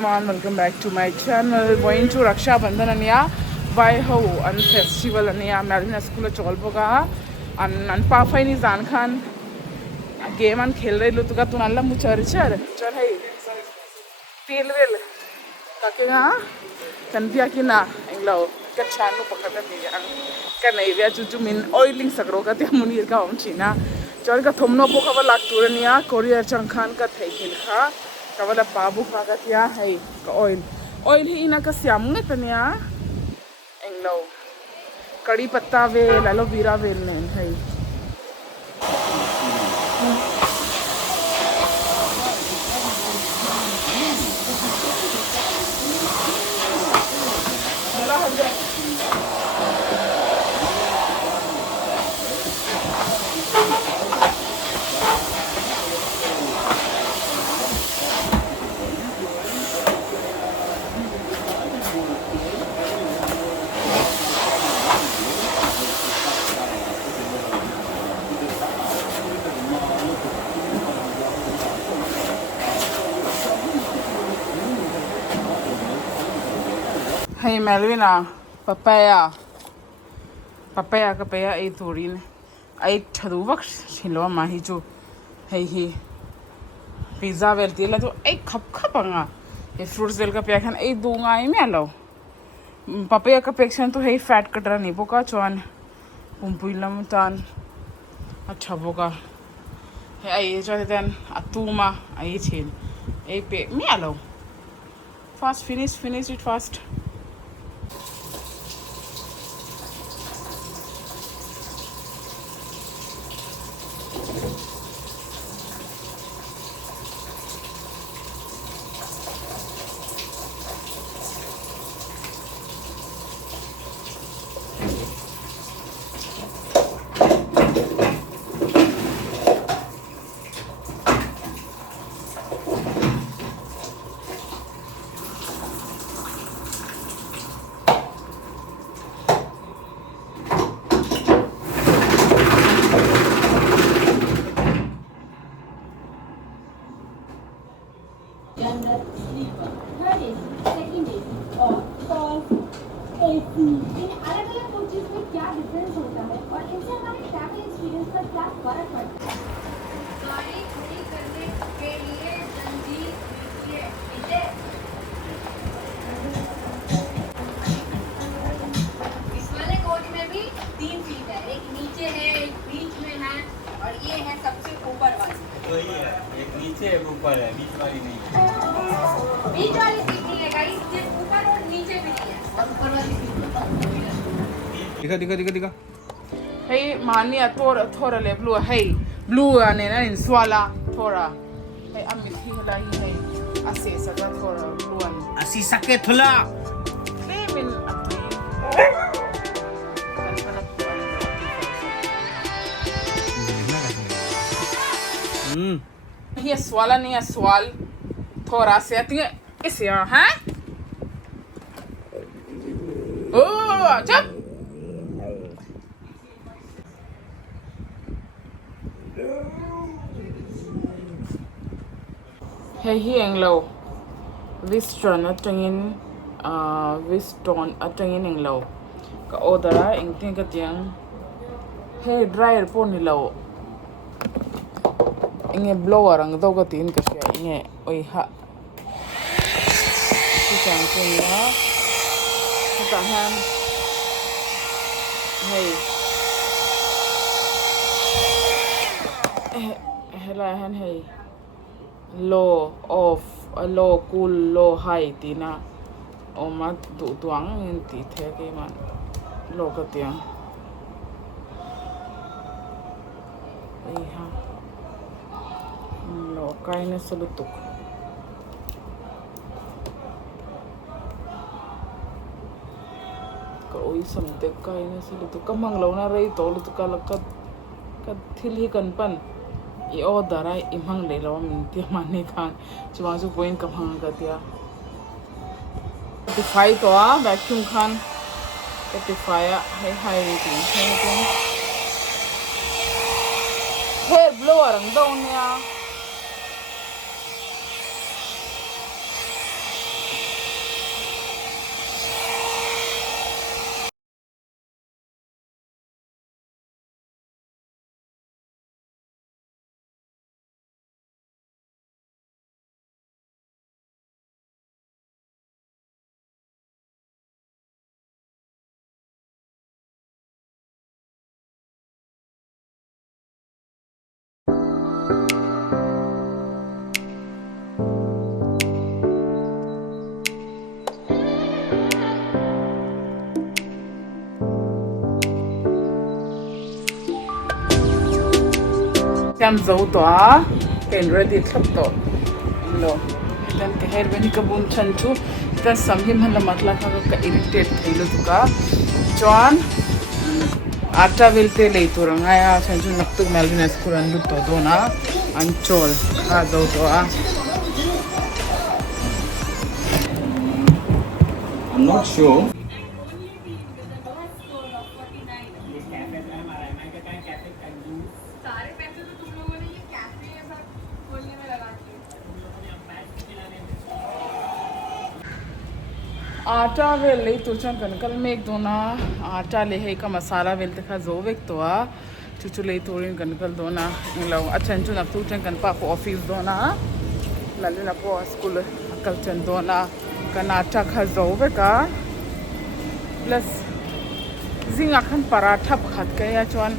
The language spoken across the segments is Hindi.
Welcome back to my channel. Going to Raksha Bandhan ania by ho an festival ania Marina school chol boga an pa faini zan khan game an khel rahe lutuka tunalla muchar char chal hai tel rel kakena kanpia kina englo ka chanu pakata dia ka nei via chu min oiling sakro ka te munir ka om china chal ka thomno po khaba lak turania courier changkhan ka thai khil kha kawala pabu pagatia hai ka oil hi ina ka siam nge tania englo kadi patta ve lalo vira ve nen hai Hey Melvina, papaya ay turin ay thaduvak chilo mahi chu hey hi pizza vel tila tu ay khapanga ye fruits vel ka pya khan ay dunga ay me alo papaya ka pection tu hey fat katra ni boka chuan pumpuilam tan acha boka hey ay chuan den atuma ay chin ay pe me alo fast finish it fast. ऊपर है बीच वाली सीट नहीं है गाइस ये ऊपर और नीचे भी नहीं है और ऊपर वाली सीट दिखा hey mania थोड़ा ले blue ane na inswala थोड़ा hey ami thila hi hey ase saka थोड़ा blue ane asi sake thula min ये स्वाला नहीं है स्वाल थोड़ा से आती है इसे हाँ ओ चुप है ही एंग्लो विस्टर्न अटंगिन एंग्लो का ओदरा इंगतिंग का तियांग है ड्रायर पोनी लो इंगे ब्लोअर अंग दो तीन कशिया इंगे ओई हा किचन के ना kita han hey hela han hey low off low cool low high tina o ma du tuang in ti the ke man lo ka tiang ai ha lo kai na sulutuk ka oi samte kai na sulutuk ka manglo na rei to lu ka la ka thil hi kan pan I order I imhang le lo min ti mani khan chuwa chu point ka phang ka tia 35 to a vacuum khan 35 a hai ti hair blower ang daw niya hiam zo to a ken ready thap to lo dan ke her bani ka bun chan chu ta sam him han matla ka irritate thailo tu ka chuan आटा वेलते ले तो रंगाया संजू नक्तु मेलविन स्कूल अंदु तो दो ना अंचोल आ दो तो आ I'm not sure. सारे पैसे तो तुम लोगों ने ये कैफे ये सब खोलने में लगा दिए आटा वेल ले तो चन कनकल में एक दोना आटा ले है का मसाला वेल तक जो वेक तो आ चुचु ले तोड़िन कनकल दोना लो अच्छा चु नक्तु चन कनपा को ऑफिस दोना लल्ले ना को स्कूल अकल चन दोना कनाटा खा जो वेका प्लस जिंग अखन पराठा खत के या चवन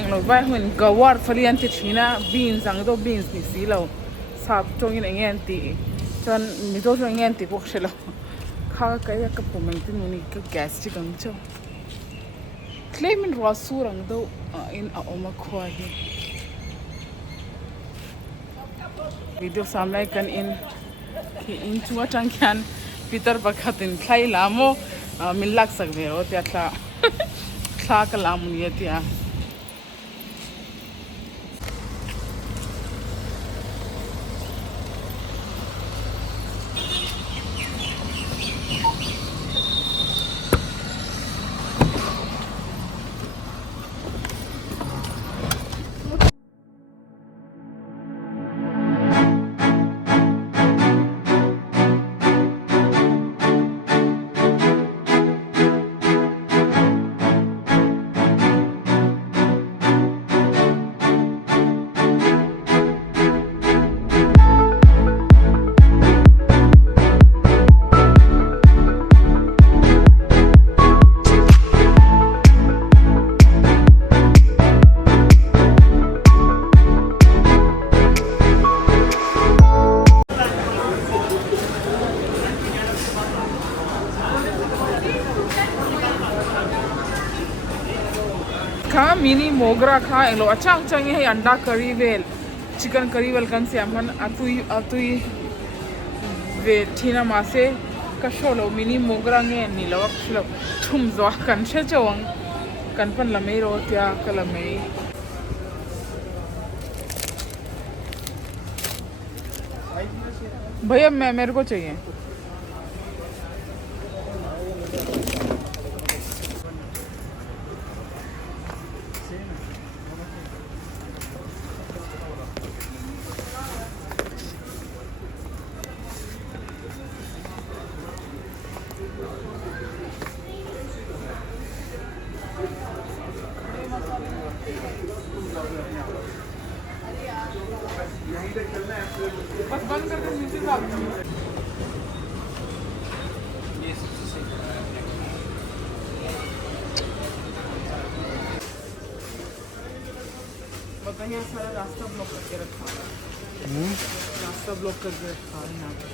इंग्लो बाय हुन गवार फलियन ते छिना बीन्स अंग दो बीन्स नि सिलो साब चोंगिन एंगेन ती चन मिजो जो एंगेन ती पोखशलो खा के या का पोमेंट नुनी का गैस्ट्रिक अंग चो claim in rasurang do in a oma khwahi video samlai kan in chuwa tangkhan pitar pakhatin thlai lamo millak sakve ro tya thla ka lamun yatia खा मिनी मोगरा खा एलो अच्छा चंगे है अंडा करी वेल चिकन करी वेल कन से हमन अतुई वे ठीना मासे कशोलो मिनी मोगरा nge नीलो खलो थुम जो कन से चवंग कनपन लमे रो त्या कलमे भैया मैं मेरे को चाहिए बस बंद करके नीचे डाल बताइए सारा रास्ता ब्लॉक करके रखा है रास्ता ब्लॉक करके रखा है यहाँ पर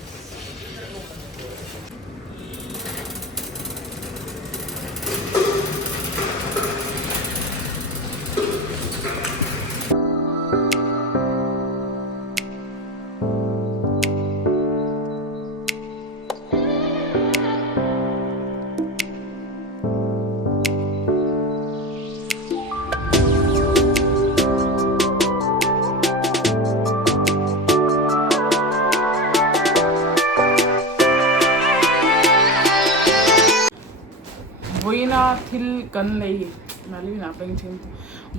वहीना थिल कन नहीं नाली ना पेंग चिम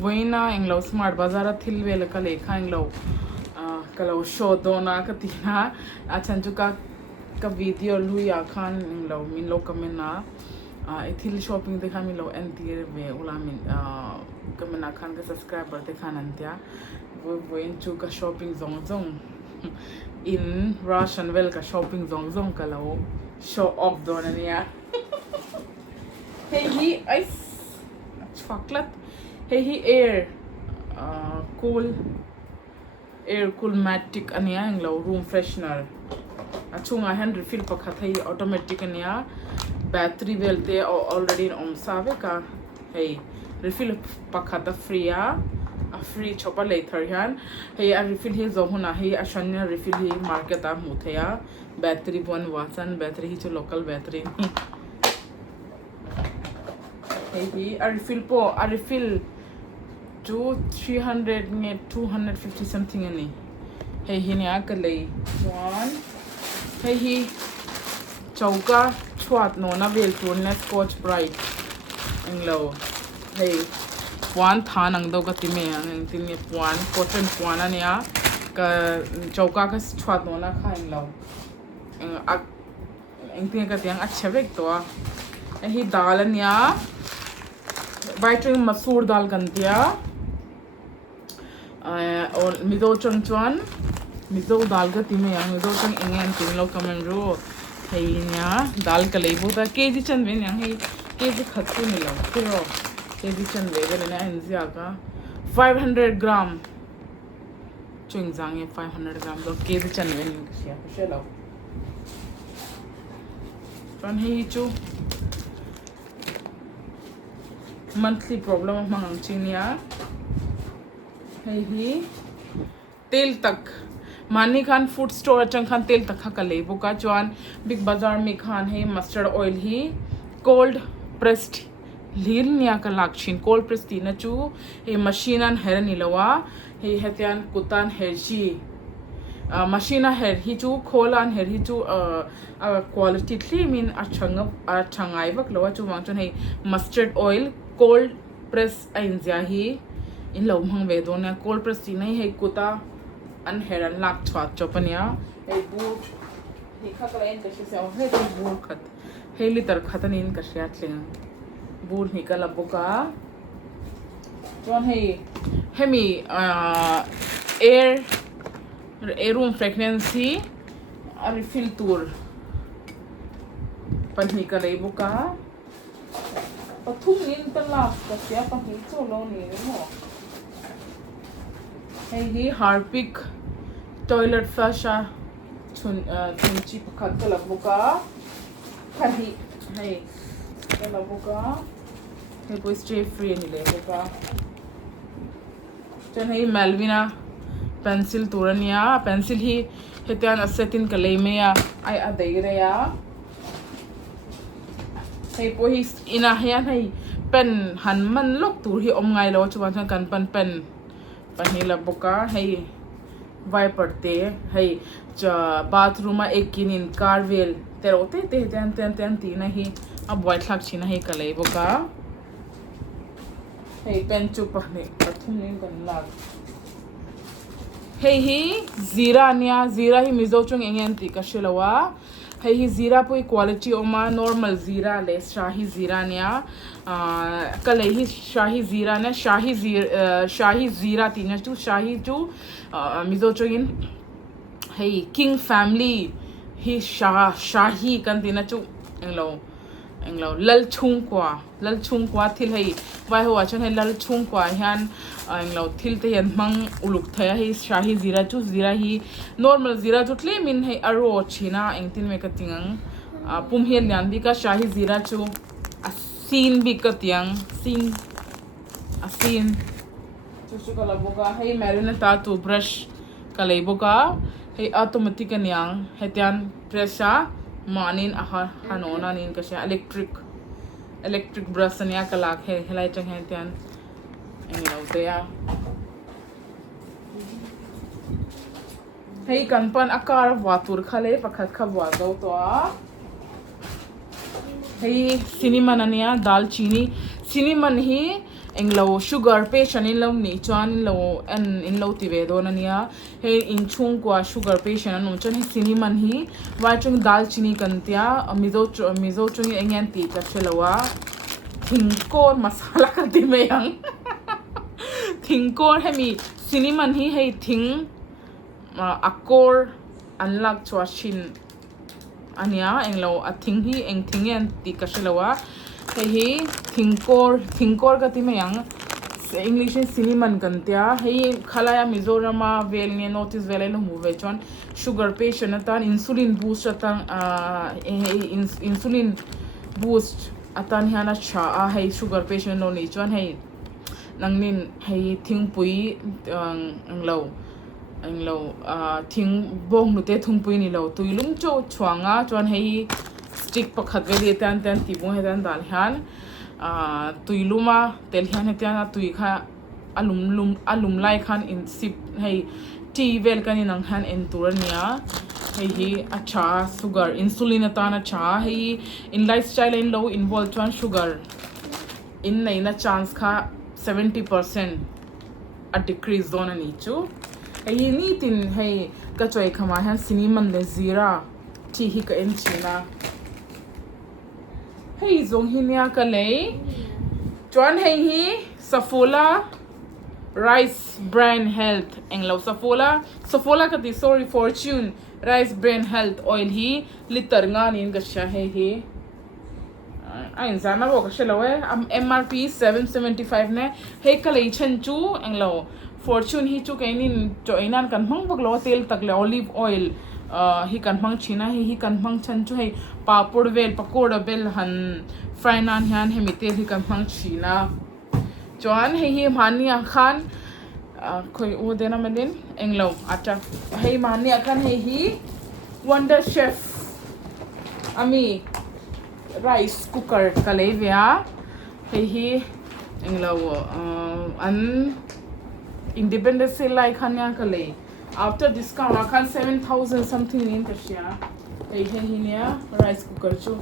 वहीना इंग्लो स्मार्ट बाजार थिल वेल का लेखा इंग्लो कलो शो दोना कतीना अच्छा का वीडियो लु या खान इंग्लो मिन लो कमेना थिल शॉपिंग देखा मिन लो एंटीर वे उला मिन कमेना खान का सब्सक्राइबर देखा नंत्या वो इंचु का शॉपिंग जोंग जोंग इन रशियन वेल का शॉपिंग जोंग जोंग कलो शो ऑफ दोना निया Hey he ice chocolate. Hey he air cool matic ania anglo room freshener. Achunga hand refill pakhat hai automatic ania battery welte already on save ka hey refill pakhat free a free chopa later hian hei a refill hi zo huna hei a shania refill hi market a mu theya battery bon watson battery hi chu local battery ni hei hi a refill to 300 nge 250 something ani hei hi ne a ka lei one hei hi chauka chhuat no na vel tur na Scotch Brite englo hei puan than ang do ka ti me ang tin nge puan cotton puan ania ka chauka ka chhuat no na kha englo eng tin ka tiang a chevek to a hi dal ania white masoor dal kan tia और मिजो चंग चुन मिजो दाल का तीमे yang मिजो चंग Eng Eng तीन लोग कमेंट रो है न्या दाल का लेबो ता केजी चंद वे yang है केजी खत्तु मिला फिर रो केजी चंद वे लेना इंजिया का 500 ग्राम चुंग जांगे 500 ग्राम तो केजी चंद वे नहीं किया कुछ लो चुन है चु monthly problem of mang chinia hi tel tak mani khan food store chang khan tel tak kha le boka chuan big bazar mi khan he mustard oil hi cold pressed lir nia ka lakchin cold pressed na chu he machine an herani lawa he hetian kutan herji machine her hi chu kholan her hi chu quality thli min a changai bak lawa chu wang chon he mustard oil cold press ainzia hi in lo hang ve do na cold press ti nai he kuta an heran lak chwat chopania he bu hi kha kalain ka se he bu khat he liter khatan in ka sya tling bu hi ka labuka chon he hemi air room frequency a refill tour panhi ka leibuka pathum in pala ka sia pahi cholo ni mo hi harpic toilet flush chun chi pakhat ka labuka pahi hey ka labuka he ko stay free ni lebuka chen hey malvina pencil turania pencil hi hetian asetin ka leimea ai a deireya hei po hi ina hian hei pen han man lok tur hi om ngai lo chuan kan pen panila boka hei viper te hei cha bathroom a ekinin carvel terote te ten ti na hi a boy thak china hei ka lei boka hei pen chu pahne pathum nin kan lag hei hi zira nia zira hi mizo chung Eng Eng ti ka shelawa hei hi zira pui quality oma normal zira le shahi zira nia kale hi shahi zira na shahi zira ti na chu shahi chu mizo chung in hei king family hi shahi kan ti na chu englo lal chung kwa thil hei vai ho achan hei lal chung kwa hian englo thil te hian mang uluk thaya hei shahi zira chu zira hi normal zira chu tle min hei aro china engtin me ka tingang pum hian lian bi ka shahi zira chu asin bi ka tiang asin chu ka laboka hei marinata tu brush ka leiboka hei automatic aniang hetian pressure manin hanona nin ka sha electric brush ania ka lak he helai chang hen tian englo te ya hei kan pan akar watur khale pakhat kha wa do to a hei cinnamon ania dalchini cinnamon hi englo sugar patient in lo ni chuan in lo ti ve do na nia he in chung kwa sugar patient anum chon hi cinnamon hi wa chung dalchini kan tia mizo chung Eng Eng ti ka chelawa thingkor masala ka ti me yang thingkor hemi cinnamon hi hei thing akor unlock chwa shin ania englo a thing hi eng thingen ti ka chelawa hei thingkor ka ti me yang English in cinnamon kan tia hei khalaya Mizorama vel nge notice vel lo move chon sugar patient atan insulin boost atan insulin boost atan hiana cha hei sugar patient no ni chon hei nang nin hei thing pui ang lo thing bong nu te thung pui ni lo tuilum cho chuanga chuan hei stick pakhat veli tan ti bung hetan dal han tuiluma tel hian hetian tui kha alum lai khan in sip hei ti vel kan in ang han en turania hei hi acha sugar insulin atana cha hei in lifestyle in low involve chuan sugar in nei na chance kha 70% a decrease zone ani chu hei ni tin hei ka choi khama han cinnamon le zira ti hi ka en china hei zong hi nia ka lei chuan hei hi safola rice bran health englo safola ka ti sorry fortune rice bran health oil hi liter nga nin ka sha hei hi ain zana ro ka shelawe MRP 775 ne hei ka lei chen chu englo fortune hi chu kainin joinan kan hmang bak lo tel tak le olive oil hi kan hmang china hi kan hmang chan chu hei papur vel pakoda bel han fry nan hian hemi tel hi kan hmang china chuan hi mania khan khoi u dena manin englo acha hei mania khan hi wonder chef ami rice cooker kalevia hi englo an independent sale like hanya kale after discount akan 7,000 something in kashya hi nia rice cooker chu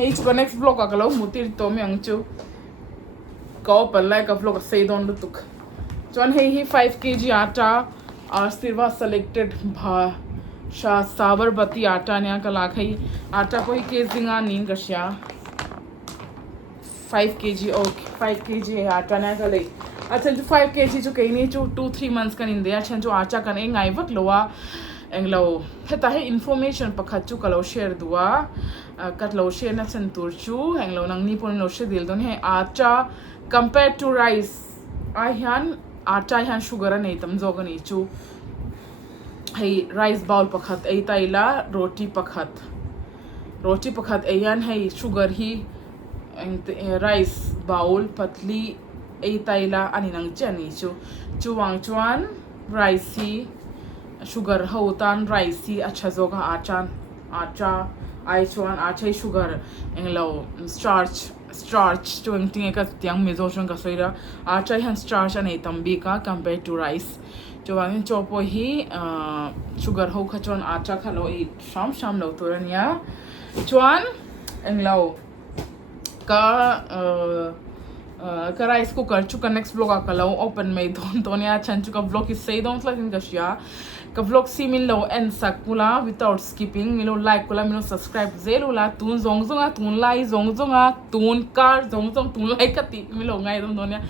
hey chu next vlog akalo mutir to myang chu ko pan like a vlog say don lutuk chon hi 5 kg atta और सिर्वा selected भा शा साबरबती आटा न्या कला खई आटा कोई केजिंगा नीन कश्या 5 kg ओके 5 kg आटा न्या कले अच्छा जो 5 kg जो कहीं नहीं जो 2-3 months का निंदे अच्छा जो आटा का नहीं आई वक्त लोआ एंगलो हेता है information पखचु कलो share दुआ कट लो share ना संतुरचु एंगलो नंगनी पुन लो share दिल दोने है आटा compared to rice आह्यान आटा आह्यान sugar नहीं तम जोगन इचु है rice bowl पखत ऐ ताइला रोटी पखत ऐयान है sugar ही rice bowl पतली ऐ ताइला अनि नंग चनी चुवांग चुआन rice ही sugar होतान rice ही अच्छा जोगा आटा आई चुआन आटा sugar एंगलो starch चुंग तिंगे का तियांग Mizosong का सोइरा आटा ही starch अने तंबी का compared to rice चुवांग Chopo he sugar हो खचुआन आटा खलो ई शाम लो तुरनिया चुआन एंगलो का rice cooker chuka next vlog akalo open may don tonya chan chuka vlog is say don't like in kashya ka vlog si min lo en sakula without skipping milo like kula milo subscribe zelula tun zonga tun like zonga tun kar tun like kati milo ngai don tonya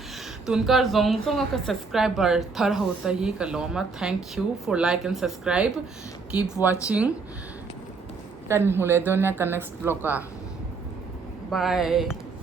tun kar zonga ka subscriber thar hota hi kaloma thank you for like and subscribe keep watching kan hule donya ka next vlog bye